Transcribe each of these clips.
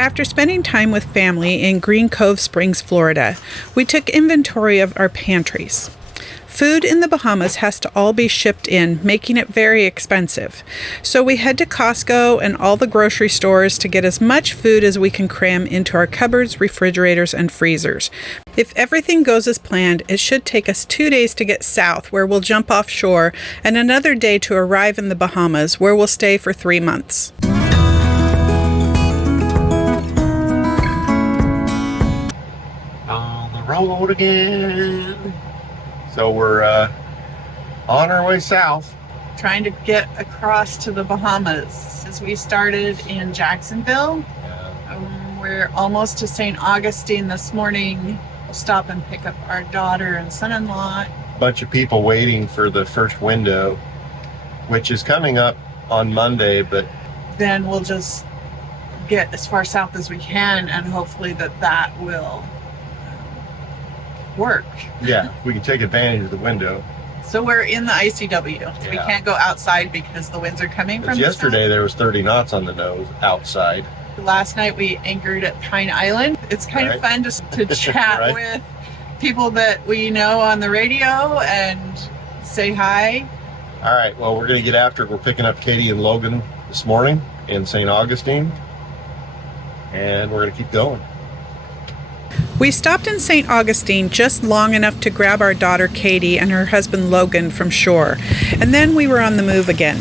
After spending time with family in Green Cove Springs, Florida, we took inventory of our pantries. Food in the Bahamas has to all be shipped in, making it very expensive. So we head to Costco and all the grocery stores to get as much food as we can cram into our cupboards, refrigerators, and freezers. If everything goes as planned, it should take us 2 days to get south, where we'll jump offshore, and another day to arrive in the Bahamas, where we'll stay for 3 months. On the road again. So we're on our way south. Trying to get across to the Bahamas. As we started in Jacksonville, we're almost to St. Augustine this morning. We'll stop and pick up our daughter and son-in-law. Bunch of people waiting for the first window, which is coming up on Monday, but then we'll just get as far south as we can, and hopefully that will work. Yeah, we can take advantage of the window. So we're in the ICW. Yeah. We can't go outside because the winds are coming from yesterday there was 30 knots on the nose outside. Last night we anchored at Pine Island. It's kind of fun just to chat Right. with people that we know on the radio and say hi. All right, well, we're going to get after it. We're picking up Katie and Logan this morning in St. Augustine, and we're going to keep going. We stopped in St. Augustine just long enough to grab our daughter Katie and her husband Logan from shore, and then we were on the move again.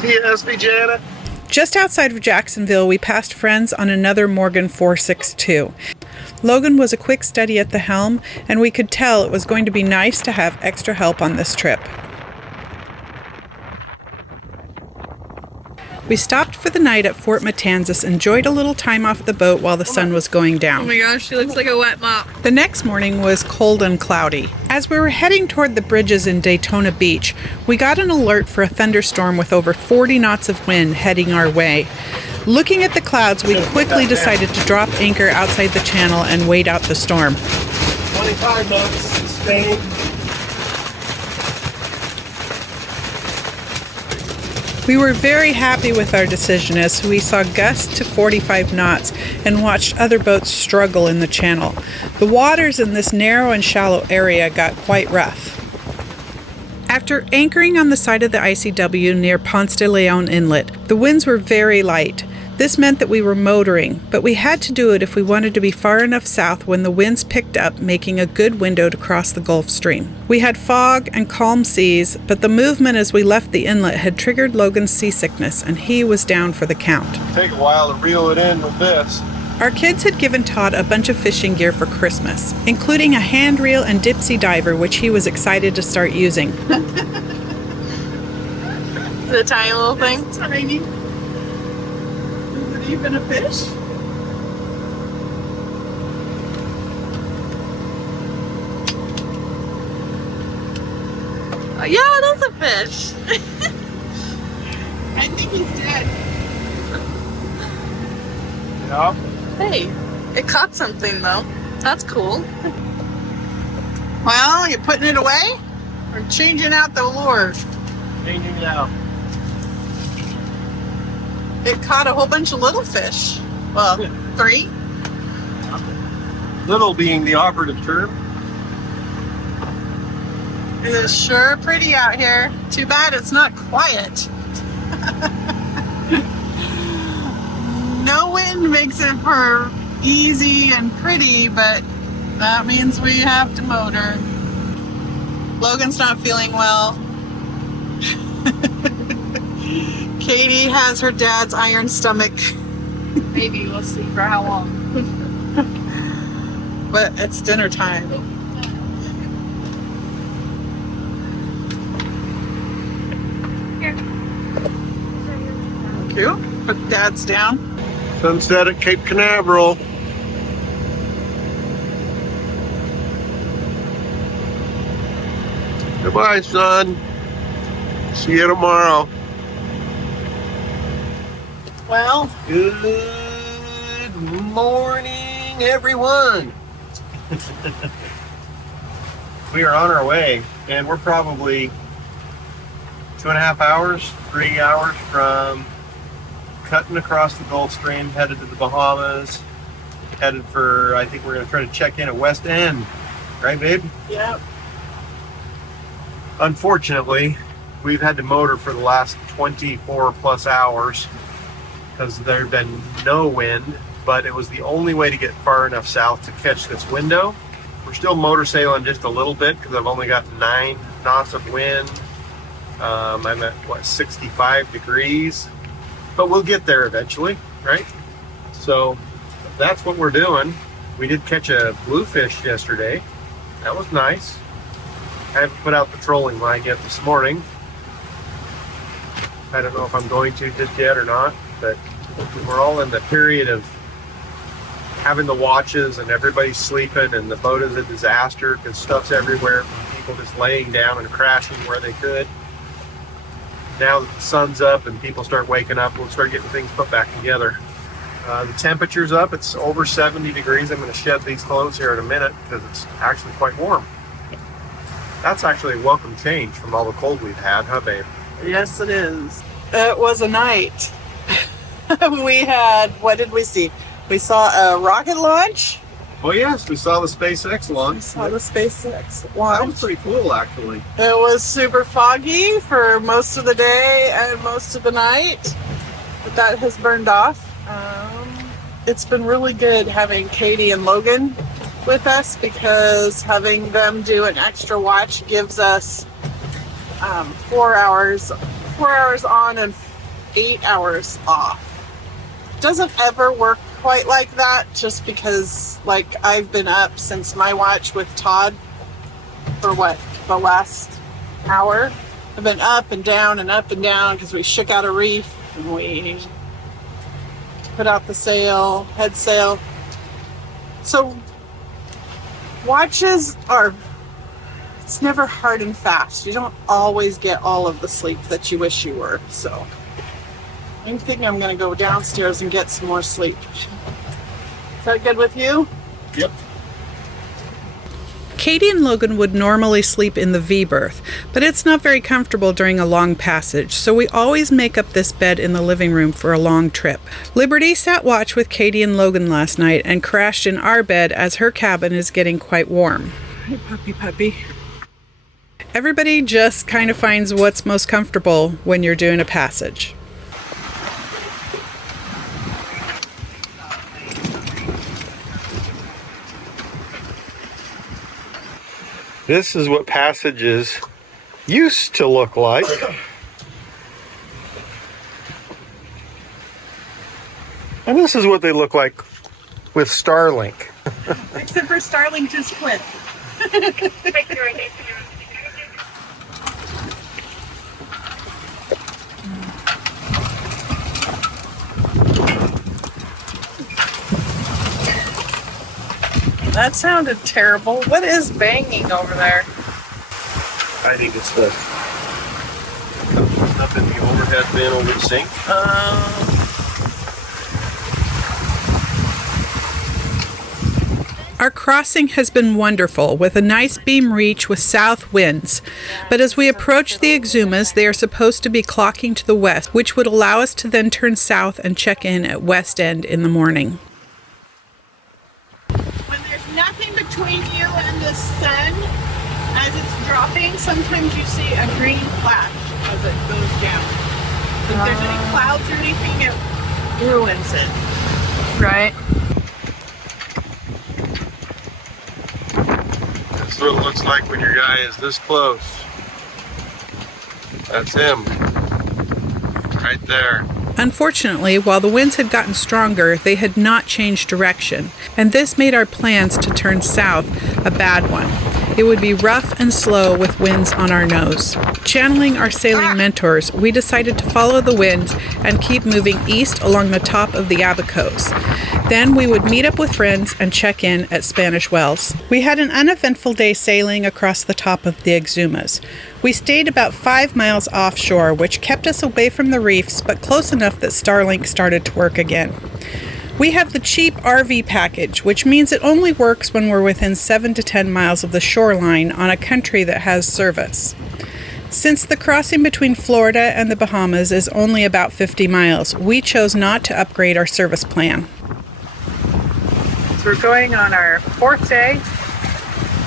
See you, SB Janet. Just outside of Jacksonville, we passed friends on another Morgan 462. Logan was a quick study at the helm, and we could tell it was going to be nice to have extra help on this trip. We stopped for the night at Fort Matanzas, enjoyed a little time off the boat while the sun was going down. Oh my gosh, she looks like a wet mop. The next morning was cold and cloudy. As we were heading toward the bridges in Daytona Beach, we got an alert for a thunderstorm with over 40 knots of wind heading our way. Looking at the clouds, we quickly decided to drop anchor outside the channel and wait out the storm. 25 knots in Spain. We were very happy with our decision as we saw gusts to 45 knots and watched other boats struggle in the channel. The waters in this narrow and shallow area got quite rough. After anchoring on the side of the ICW near Ponce de Leon Inlet, the winds were very light. This meant that we were motoring, but we had to do it if we wanted to be far enough south when the winds picked up, making a good window to cross the Gulf Stream. We had fog and calm seas, but the movement as we left the inlet had triggered Logan's seasickness, and he was down for the count. Take a while to reel it in with this. Our kids had given Todd a bunch of fishing gear for Christmas, including a hand reel and dipsy diver, which he was excited to start using. The tiny little thing. It's tiny. Is it even a fish? Yeah, that's a fish. I think he's dead. Yeah. Hey, it caught something though. That's cool. Well, you putting it away or changing out the lure? Changing it out. It caught a whole bunch of little fish. Well, 3. Little being the operative term. It is sure pretty out here. Too bad it's not quiet. No wind makes it for easy and pretty, but that means we have to motor. Logan's not feeling well. Katie has her dad's iron stomach. Maybe we'll see for how long. But it's dinner time. Here. Thank you. Put dad's down. Sunset at Cape Canaveral. Goodbye, son. See you tomorrow. Well, Good morning, everyone. We are on our way, and we're probably 2.5 hours, 3 hours from cutting across the Gulf Stream, headed to the Bahamas, headed for, I think we're going to try to check in at West End. Right, babe? Yep. Unfortunately, we've had to motor for the last 24 plus hours because there's been no wind, but it was the only way to get far enough south to catch this window. We're still motor sailing just a little bit because I've only got 9 knots of wind. I'm at, what, 65 degrees? But we'll get there eventually, right? So that's what we're doing. We did catch a bluefish yesterday. That was nice. I haven't put out the trolling line yet this morning. I don't know if I'm going to just yet or not, but we're all in the period of having the watches and everybody's sleeping and the boat is a disaster because stuff's everywhere from people just laying down and crashing where they could. Now that the sun's up and people start waking up, we'll start getting things put back together. The temperature's up. It's over 70 degrees. I'm going to shed these clothes here in a minute because it's actually quite warm. That's actually a welcome change from all the cold we've had, huh, babe? Yes, it is. It was a night. We had, what did we see? We saw a rocket launch. Oh, yes, we saw the SpaceX launch. We saw the SpaceX That launch. was pretty cool, actually. It was super foggy for most of the day and most of the night, but that has burned off. It's been really good having Katie and Logan with us because having them do an extra watch gives us 4 hours on and 8 hours off. Doesn't ever work quite like that just because, like, I've been up since my watch with Todd for what, the last hour. I've been up and down because we shook out a reef and we put out the sail, head sail. So watches are, it's never hard and fast. You don't always get all of the sleep that you wish you were. So I'm thinking I'm going to go downstairs and get some more sleep. Is that good with you? Yep. Katie and Logan would normally sleep in the V berth, but it's not very comfortable during a long passage, so we always make up this bed in the living room for a long trip. Liberty sat watch with Katie and Logan last night and crashed in our bed as her cabin is getting quite warm. Hi, puppy. Everybody just kind of finds what's most comfortable when you're doing a passage. This is what passages used to look like. And this is what they look like with Starlink. Except for Starlink just quit. That sounded terrible. What is banging over there? I think it's the up in the overhead bin over the sink. Our crossing has been wonderful, with a nice beam reach with south winds. But as we approach the Exumas, they are supposed to be clocking to the west, which would allow us to then turn south and check in at West End in the morning. When there's nothing between you and the sun, as it's dropping, sometimes you see a green flash as it goes down. If there's any clouds or anything, it ruins it. Right. That's what it looks like when your guy is this close. That's him. Right there. Unfortunately, while the winds had gotten stronger, they had not changed direction, and this made our plans to turn south a bad one. It would be rough and slow with winds on our nose. Channeling our sailing mentors, we decided to follow the winds and keep moving east along the top of the Abacos. Then we would meet up with friends and check in at Spanish Wells. We had an uneventful day sailing across the top of the Exumas. We stayed about 5 miles offshore, which kept us away from the reefs, but close enough that Starlink started to work again. We have the cheap RV package, which means it only works when we're within 7 to 10 miles of the shoreline on a country that has service. Since the crossing between Florida and the Bahamas is only about 50 miles, we chose not to upgrade our service plan. So we're going on our 4th day.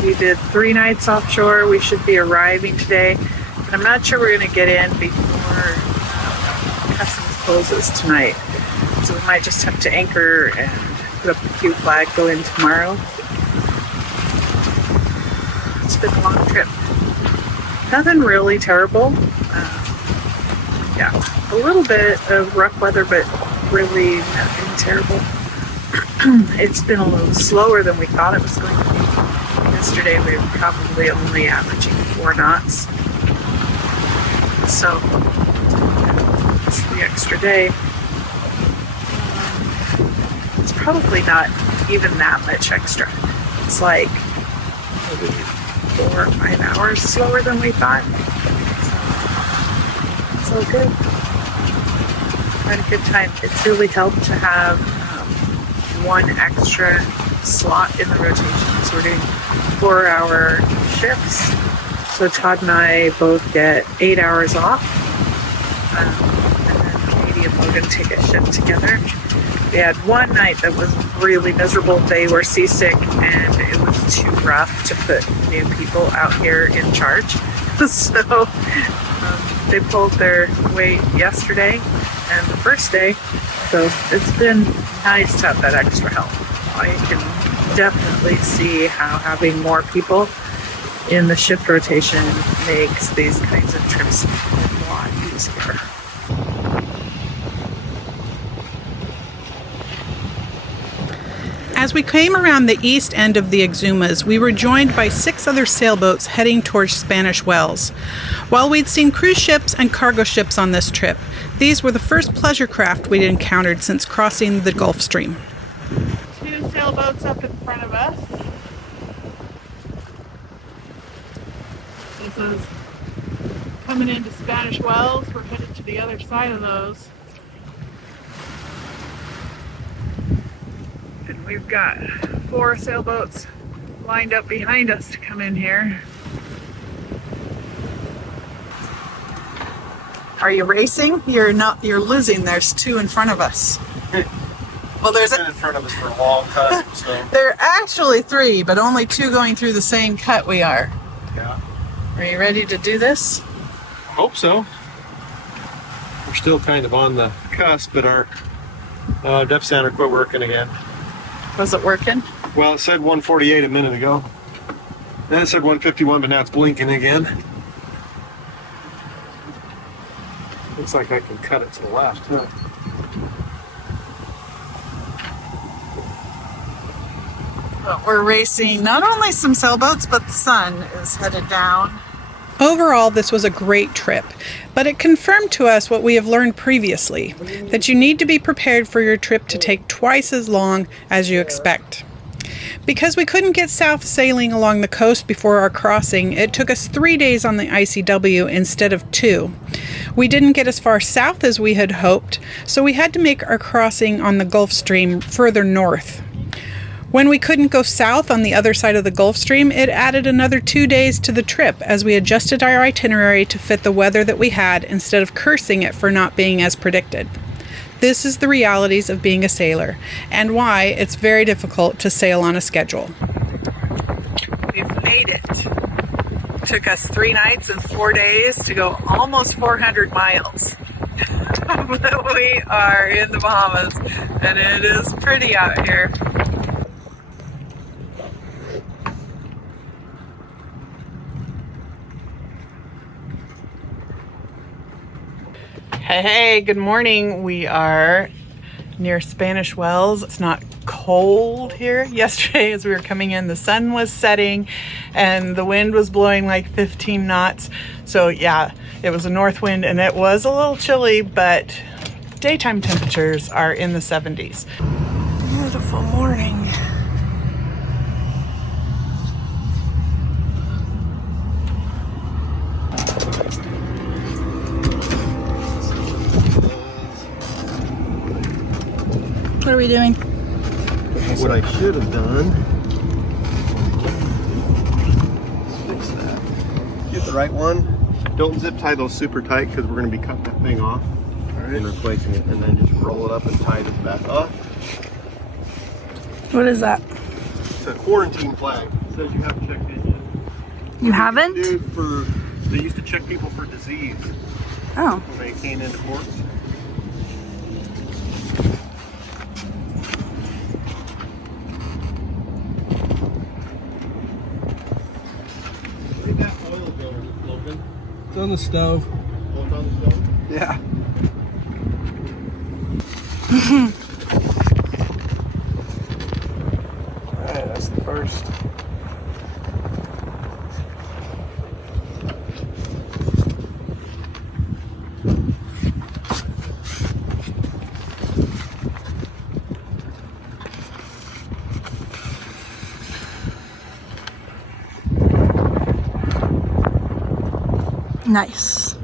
We did 3 nights offshore. We should be arriving today. But I'm not sure we're going to get in before customs closes tonight. So we might just have to anchor and put up the Q flag, go in tomorrow. It's been a long trip. Nothing really terrible. Yeah, a little bit of rough weather, but really nothing terrible. It's been a little slower than we thought it was going to be. Yesterday we were probably only averaging 4 knots. So, it's the extra day. It's probably not even that much extra. It's like maybe 4 or 5 hours slower than we thought. So good. Had a good time. It's really helped to have 1 extra slot in the rotation. So we're doing 4-hour shifts. So Todd and I both get 8 hours off. And then Katie and Logan take a shift together. We had one night that was really miserable. They were seasick and it was too rough to put new people out here in charge. So they pulled their weight yesterday and the first day. So it's been nice to have that extra help. I can definitely see how having more people in the shift rotation makes these kinds of trips a lot easier. As we came around the east end of the Exumas, we were joined by 6 other sailboats heading towards Spanish Wells. While we'd seen cruise ships and cargo ships on this trip, these were the first pleasure craft we'd encountered since crossing the Gulf Stream. 2 sailboats up in front of us. This is coming into Spanish Wells. We're headed to the other side of those. And we've got 4 sailboats lined up behind us to come in here. Are you racing? You're not. You're losing. There's 2 in front of us. Well, there's been in front of us for a long time. So there are actually 3, but only 2 going through the same cut we are. yeah, Are you ready to do this? I hope so. We're still kind of on the cusp, but our depth sounder quit working again. Was it working? Well, it said 148 a minute ago. Then it said 151, but now it's blinking again. Looks like I can cut it to the left, huh? But we're racing not only some sailboats, but the sun is headed down. Overall, this was a great trip, but it confirmed to us what we have learned previously, that you need to be prepared for your trip to take twice as long as you expect. Because we couldn't get south sailing along the coast before our crossing, it took us 3 days on the ICW instead of 2. We didn't get as far south as we had hoped, so we had to make our crossing on the Gulf Stream further north. When we couldn't go south on the other side of the Gulf Stream, it added another 2 days to the trip as we adjusted our itinerary to fit the weather that we had instead of cursing it for not being as predicted. This is the realities of being a sailor and why it's very difficult to sail on a schedule. We've made it. It took us 3 nights and 4 days to go almost 400 miles. We are in the Bahamas and it is pretty out here. Hey, good morning. We are near Spanish Wells. It's not cold here. Yesterday as we were coming in, the sun was setting and the wind was blowing like 15 knots. So yeah, it was a north wind and it was a little chilly, but daytime temperatures are in the 70s. Beautiful morning. What are we doing? What I should have done. Fix that. Get the right one. Don't zip tie those super tight because we're going to be cutting that thing off and replacing it, and then just roll it up and tie it at the back. What is that? It's a quarantine flag. It says you haven't checked in yet. You haven't? They used to check people for disease Oh. when they came into ports. Where'd that oil go, Logan? It's on the stove. Oh, it's on the stove? Yeah. Alright, that's the first. Nice.